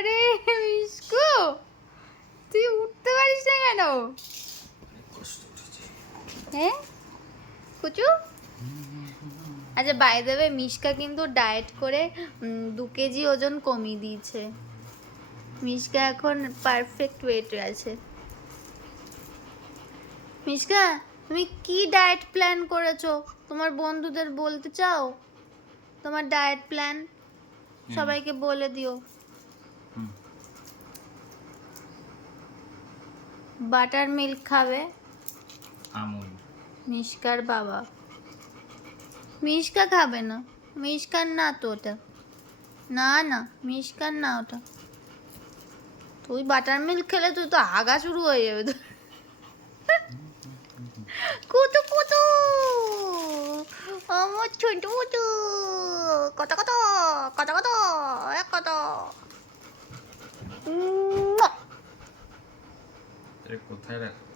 বাবারে মিশকু, তুই উঠতে পারিস না কেন? হ্যাঁ কুচু। আচ্ছা বাই দ্য ওয়ে মিশকা কিন্তু ডায়েট করে 2 কেজি ওজন কমিয়ে দিয়েছে। মিশকা এখন পারফেক্ট ওয়েটে আছে। মিশকা তুমি কি ডায়েট প্ল্যান করেছো? তোমার বন্ধুদের বলতে চাও তোমার ডায়েট প্ল্যান? সবাইকে বলে দিও। বাটার মিল্ক খাবে আমুল। মিশকার বাবা। মিশকা খাবে না, মিশকার না তো ওটা, না না মিশকার না ওটা। তুই বাটার মিল্ক খেলে তুই তো আগা শুরু হয়ে যাবে তো। কুতু কুতু আমার ছোট কুতু, কত কত কত কত এক কত। কোথায় রাখো?